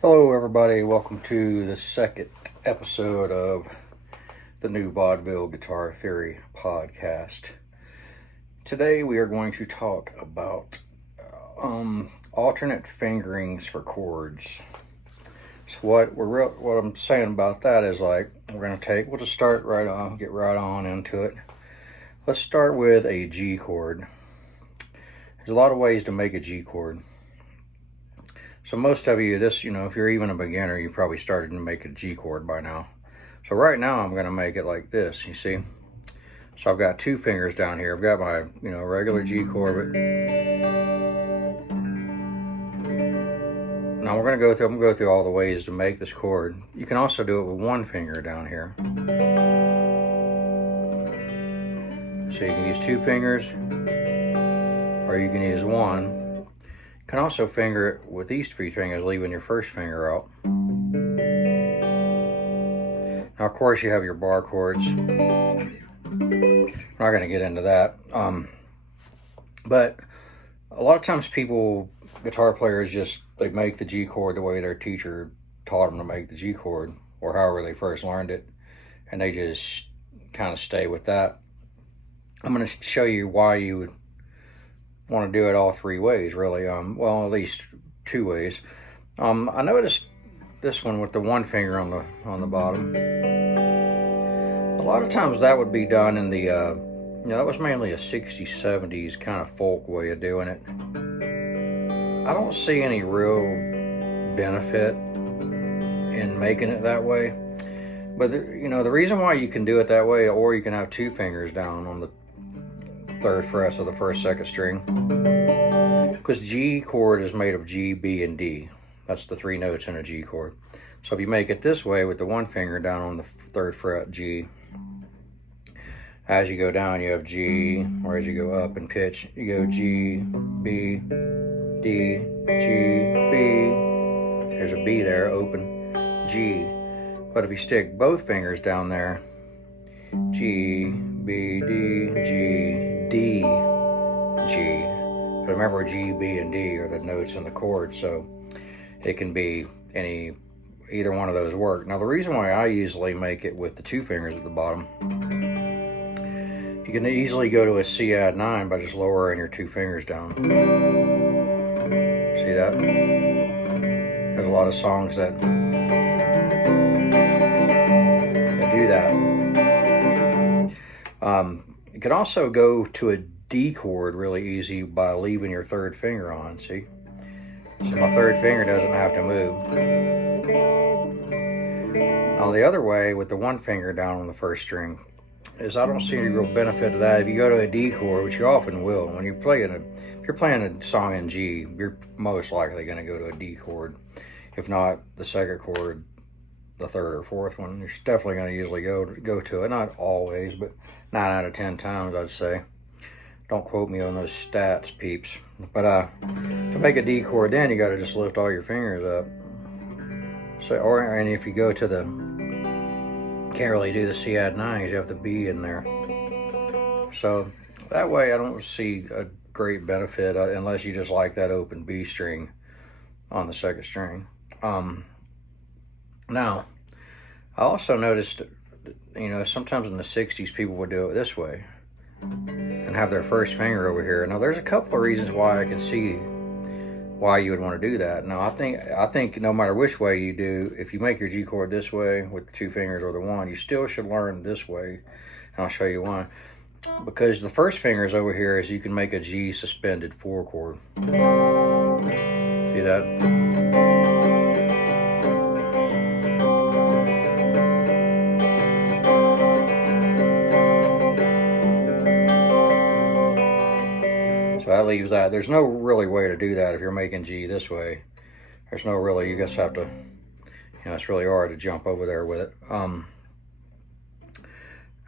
Hello everybody, welcome to the second episode of the new Vaudeville Guitar Theory podcast. Today we are going to talk about alternate fingerings for chords. So what I'm saying about that is, like, we'll just start get right on into it. Let's start with a G chord. There's a lot of ways to make a G chord. So most of you, if you're even a beginner, you probably started to make a G chord by now. So right now I'm going to make it like this, you see? So I've got two fingers down here. I've got my, regular G chord, but now I'm going to go through all the ways to make this chord. You can also do it with one finger down here. So you can use two fingers, or you can use one. You can also finger it with these three fingers, leaving your first finger out. Now, of course, you have your bar chords. I'm not going to get into that. But a lot of times guitar players, they make the G chord the way their teacher taught them to make the G chord, or however they first learned it, and they just kind of stay with that. I'm going to show you why you would want to do it all three ways, really. Well, at least two ways. I noticed this one with the one finger on the bottom. A lot of times that would be done in the that was mainly a 60s, 70s kind of folk way of doing it. I don't see any real benefit in making it that way. But the reason why you can do it that way, or you can have two fingers down on the third frets of the first, second string, because G chord is made of G, B, and D. That's the three notes in a G chord. So if you make it this way with the one finger down on the third fret, G, as you go down you have G, or as you go up in pitch you go G, B, D, G, B. There's a B there, open, G. But if you stick both fingers down there, G, B, D, G, D, G. But remember, G, B, and D are the notes in the chord, so it can be either one of those work. Now, the reason why I usually make it with the two fingers at the bottom, you can easily go to a C add 9 by just lowering your two fingers down. See that? There's a lot of songs that do that. You can also go to a D chord really easy by leaving your third finger on, see? So my third finger doesn't have to move. Now the other way, with the one finger down on the first string, is I don't see any real benefit to that. If you go to a D chord, which you often will, when if you're playing a song in G, you're most likely going to go to a D chord. If not the second chord, the third or fourth one, you're definitely going to usually go to it. Not always, but 9 out of 10 times, I'd say. Don't quote me on those stats, peeps. But to make a D chord, then you got to just lift all your fingers up. So, and if you go to can't really do the C add 9 because you have the B in there. So that way I don't see a great benefit unless you just like that open B string on the second string. Now, I also noticed, sometimes in the 60s people would do it this way and have their first finger over here. Now, there's a couple of reasons why I can see why you would want to do that. Now, I think no matter which way you do, if you make your G chord this way with the two fingers or the one, you still should learn this way, and I'll show you why. Because the first finger is over here, is you can make a G suspended 4 chord. See that? That leaves that. There's no really way to do that if you're making G this way. There's no really, you just have to, it's really hard to jump over there with it. And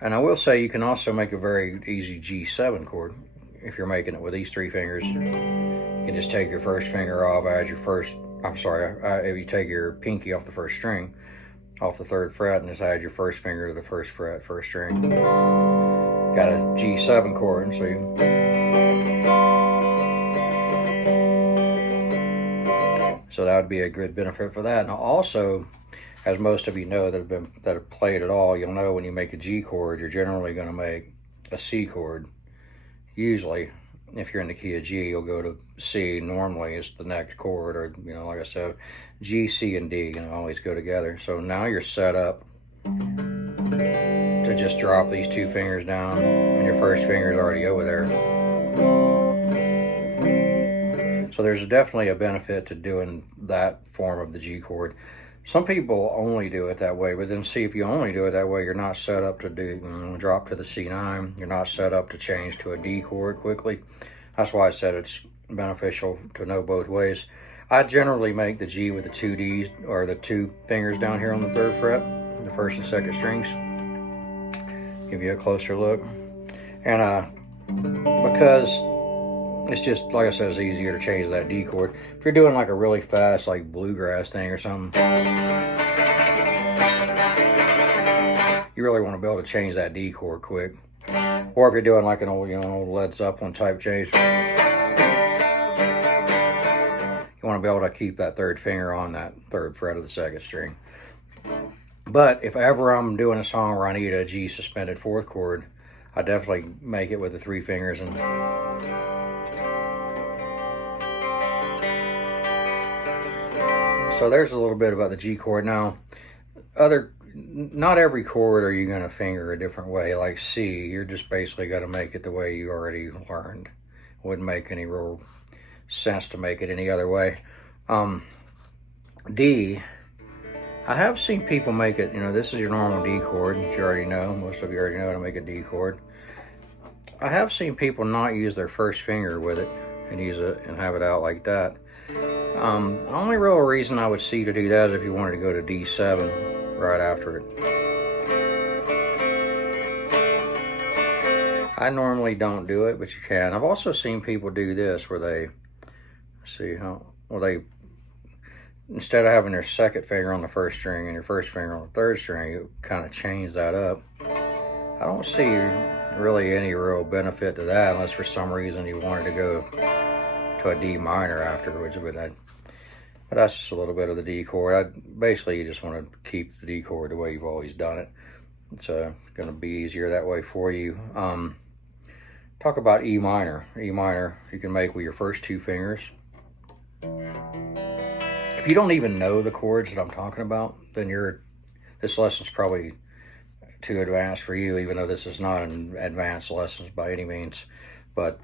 I will say you can also make a very easy G7 chord if you're making it with these three fingers. You can just take your first finger off, if you take your pinky off the first string, off the third fret, and just add your first finger to the first fret, first string. Got a G7 chord, so So that would be a good benefit for that. Now also, as most of you know that have played at all, you'll know when you make a G chord, you're generally going to make a C chord. Usually, if you're in the key of G, you'll go to C. Normally, it's the next chord, or like I said, G, C, and D always go together. So now you're set up to just drop these two fingers down, and your first finger is already over there. So there's definitely a benefit to doing that form of the G chord. Some people only do it that way, but then see, if you only do it that way, you're not set up to drop to the C9. You're not set up to change to a D chord quickly. That's why I said it's beneficial to know both ways. I generally make the G with the two Ds, or the two fingers down here on the 3rd fret, the 1st and 2nd strings. Give you a closer look. And because it's just, like I said, it's easier to change that D chord. If you're doing like a really fast, like bluegrass thing or something, you really want to be able to change that D chord quick. Or if you're doing like an old, old Led Zeppelin type change, you want to be able to keep that 3rd finger on that 3rd fret of the 2nd string. But if ever I'm doing a song where I need a G suspended 4th chord, I definitely make it with the 3 fingers. And so there's a little bit about the G chord. Now, not every chord are you going to finger a different way. Like C, you're just basically going to make it the way you already learned. Wouldn't make any real sense to make it any other way. D, I have seen people make it, this is your normal D chord that you already know. Most of you already know how to make a D chord. I have seen people not use their first finger with it and use it and have it out like that. The only real reason I would see to do that is if you wanted to go to D7 right after it. I normally don't do it, but you can. I've also seen people do this where they, instead of having their 2nd finger on the 1st string and your 1st finger on the 3rd string, you kind of change that up. I don't see really any real benefit to that unless for some reason you wanted to go to a D minor afterwards, but that's just a little bit of the D chord. Basically, you just want to keep the D chord the way you've always done it. It's going to be easier that way for you. Talk about E minor. E minor you can make with your first 2 fingers. If you don't even know the chords that I'm talking about, then this lesson's probably too advanced for you, even though this is not an advanced lesson by any means. But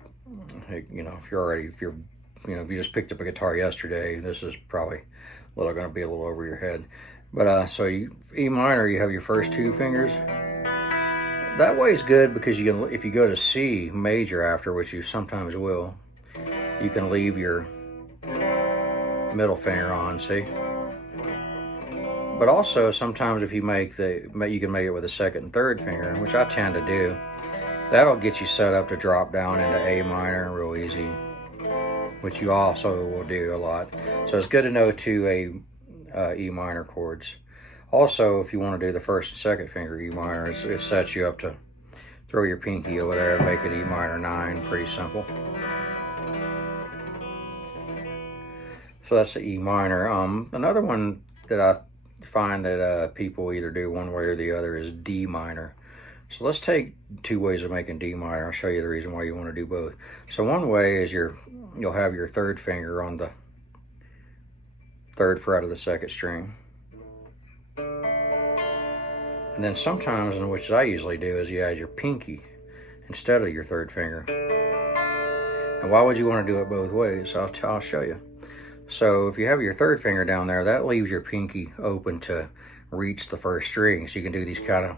if you just picked up a guitar yesterday, this is probably going to be a little over your head. But so E minor, you have your first 2 fingers. That way is good because if you go to C major after, which you sometimes will, you can leave your middle finger on, see? But also sometimes if you can make it with the 2nd and 3rd finger, which I tend to do, that'll get you set up to drop down into A minor real easy, which you also will do a lot. So it's good to know 2 E minor chords. Also, if you want to do the 1st and 2nd finger E minor, it sets you up to throw your pinky over there and make it E minor 9. Pretty simple. So that's the E minor. Another one that I find that people either do one way or the other is D minor. So let's take 2 ways of making D minor. I'll show you the reason why you want to do both. So one way is you'll have your 3rd finger on the 3rd fret of the 2nd string. And then sometimes, which I usually do, is you add your pinky instead of your 3rd finger. And why would you want to do it both ways? I'll show you. So if you have your 3rd finger down there, that leaves your pinky open to reach the 1st string. So you can do these kind of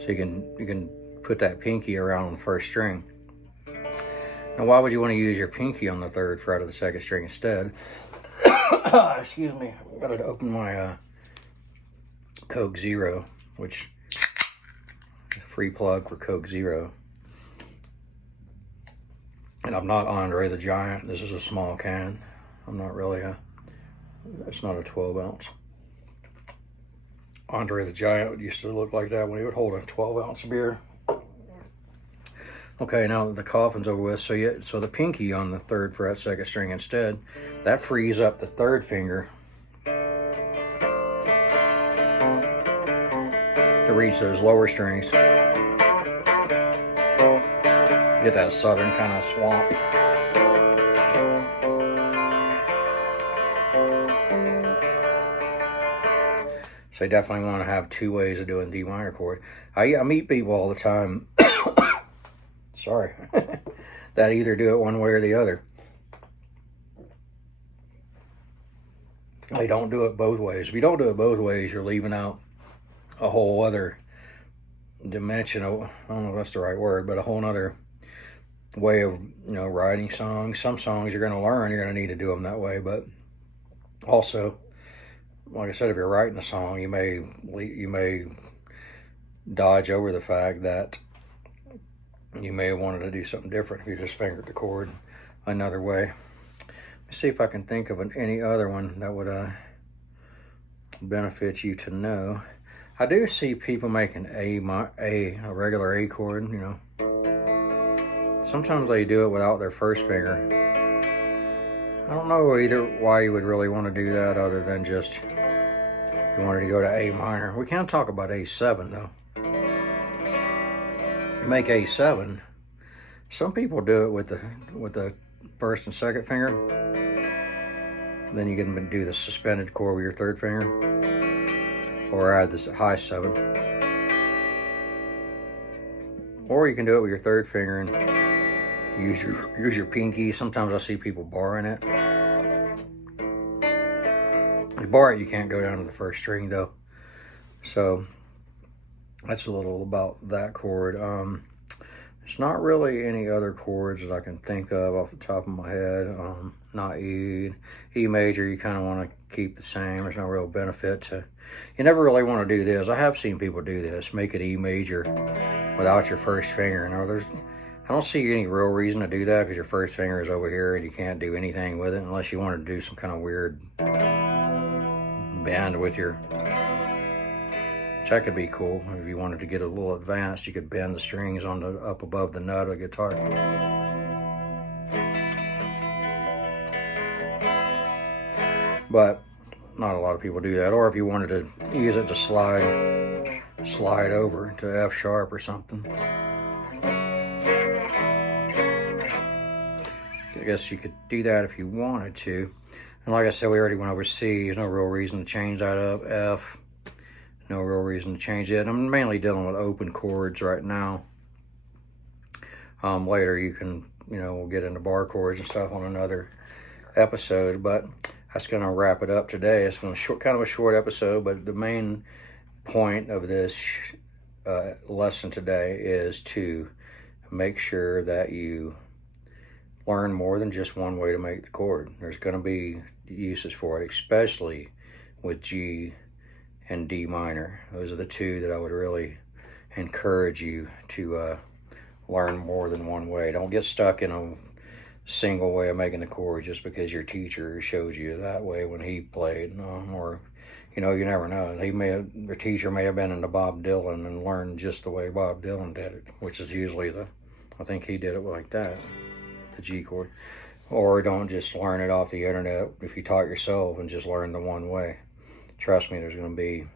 so you can put that pinky around the 1st string. Now, why would you want to use your pinky on the 3rd fret of the 2nd string instead? Excuse me, I've got to open my Coke Zero, which is a free plug for Coke Zero. And I'm not Andre the Giant. This is a small can. I'm not really it's not a 12 ounce. Andre the Giant used to look like that when he would hold a 12 ounce beer. Okay, now the coffin's over with, so the pinky on the 3rd fret, 2nd string instead, that frees up the 3rd finger to reach those lower strings. Get that southern kind of swamp. So you definitely want to have 2 ways of doing D minor chord. I meet people all the time, sorry, that either do it one way or the other. They don't do it both ways. If you don't do it both ways, you're leaving out a whole other dimension of, I don't know if that's the right word, but a whole other way of, writing songs. Some songs you're going to learn, you're going to need to do them that way, but also, like I said, if you're writing a song, you may dodge over the fact that you may have wanted to do something different if you just fingered the chord another way. Let me see if I can think of any other one that would benefit you to know. I do see people making a regular A chord, Sometimes they do it without their 1st finger. I don't know either why you would really want to do that other than just you wanted to go to A minor. We can talk about A7 though. You make A7. Some people do it with the 1st and 2nd finger. Then you can do the suspended chord with your 3rd finger, or add this high 7. Or you can do it with your 3rd finger and use your pinky. Sometimes I see people barring it. You bar it, you can't go down to the 1st string though. So that's a little about that chord. There's not really any other chords that I can think of off the top of my head. Not E. E major, you kind of want to keep the same. There's no real benefit to, you never really want to do this. I have seen people do this, make it E major without your 1st finger. I don't see any real reason to do that because your 1st finger is over here and you can't do anything with it unless you wanted to do some kind of weird bend with your, which that could be cool. If you wanted to get a little advanced, you could bend the strings on up above the nut of the guitar. But not a lot of people do that. Or if you wanted to use it to slide over to F sharp or something. I guess you could do that if you wanted to. And like I said, we already went over C. There's no real reason to change that up. F, no real reason to change it. I'm mainly dealing with open chords right now. Later you can, we'll get into bar chords and stuff on another episode, but that's going to wrap it up today. It's going to kind of a short episode, but the main point of this lesson today is to make sure that you learn more than just one way to make the chord. There's going to be uses for it, especially with G and D minor. Those are the 2 that I would really encourage you to learn more than one way. Don't get stuck in a single way of making the chord just because your teacher showed you that way when he played, or you never know. Your teacher may have been into Bob Dylan and learned just the way Bob Dylan did it, which is usually I think he did it like that, the G chord. Or don't just learn it off the internet if you taught yourself and just learn the one way. Trust me, there's going to be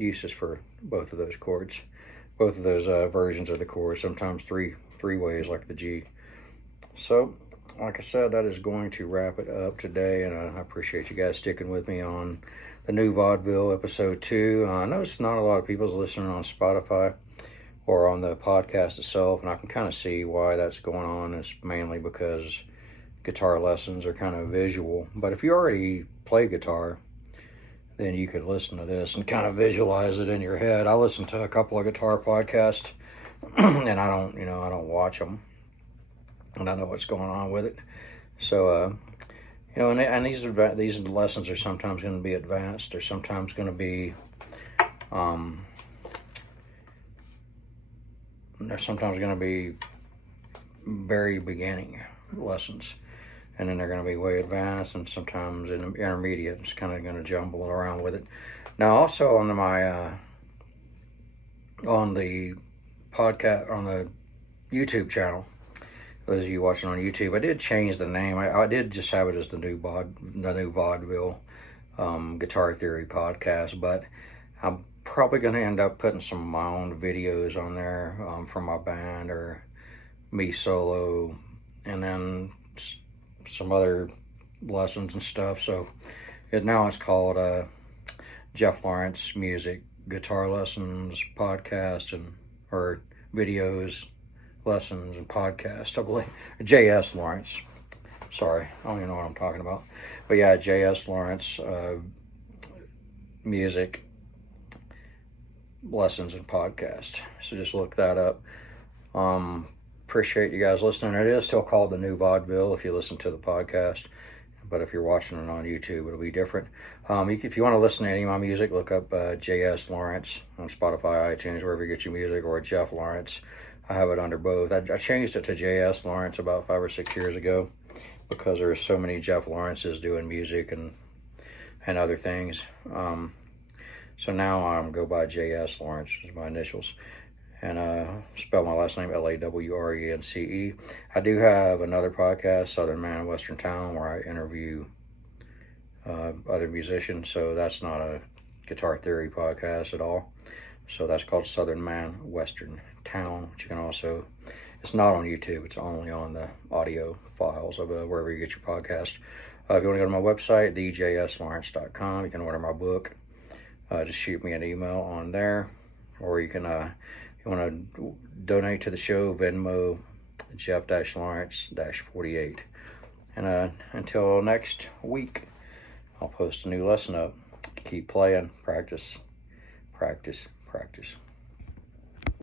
uses for both of those chords, both of those versions of the chord, sometimes three ways like the G. So, like I said, that is going to wrap it up today, and I appreciate you guys sticking with me on the new vaudeville episode 2. I noticed not a lot of people's listening on Spotify or on the podcast itself, and I can kind of see why that's going on. It's mainly because guitar lessons are kind of visual. But if you already play guitar, then you could listen to this and kind of visualize it in your head. I listen to a couple of guitar podcasts, and I don't watch them, and I know what's going on with it. So, and these lessons are sometimes going to be advanced. They're sometimes going to be, very beginning lessons, and then they're going to be way advanced, and sometimes intermediate. It's kind of going to jumble around with it. Now, also on the podcast, on the YouTube channel. Those of you watching on YouTube, I did change the name. I did just have it as the new vaudeville guitar theory podcast, but I'm probably going to end up putting some of my own videos on there from my band or me solo, and then some other lessons and stuff. So now it's called Jeff Lawrence Music Guitar Lessons Podcast, or videos, lessons, and podcast, I believe. J.S. Lawrence. Sorry, I don't even know what I'm talking about. But yeah, J.S. Lawrence Music Lessons and Podcast. So just look that up. Appreciate you guys listening. It is still called The New Vaudeville if you listen to the podcast. But if you're watching it on YouTube, it'll be different. If you want to listen to any of my music, look up J.S. Lawrence on Spotify, iTunes, wherever you get your music, or Jeff Lawrence. I have it under both. I changed it to J.S. Lawrence about 5 or 6 years ago because there are so many Jeff Lawrences doing music and other things. So now I go by J.S. Lawrence, which is my initials. And spell my last name Lawrence. I do have another podcast, Southern Man, Western Town, where I interview other musicians. So that's not a guitar theory podcast at all. So that's called Southern Man, Western Town, which you can also, it's not on YouTube, it's only on the audio files of wherever you get your podcast. If you want to go to my website, djslawrence.com, you can order my book. Just shoot me an email on there, or you can, if you want to donate to the show, Venmo, Jeff-Lawrence-48. And until next week, I'll post a new lesson up. Keep playing, practice, practice, practice.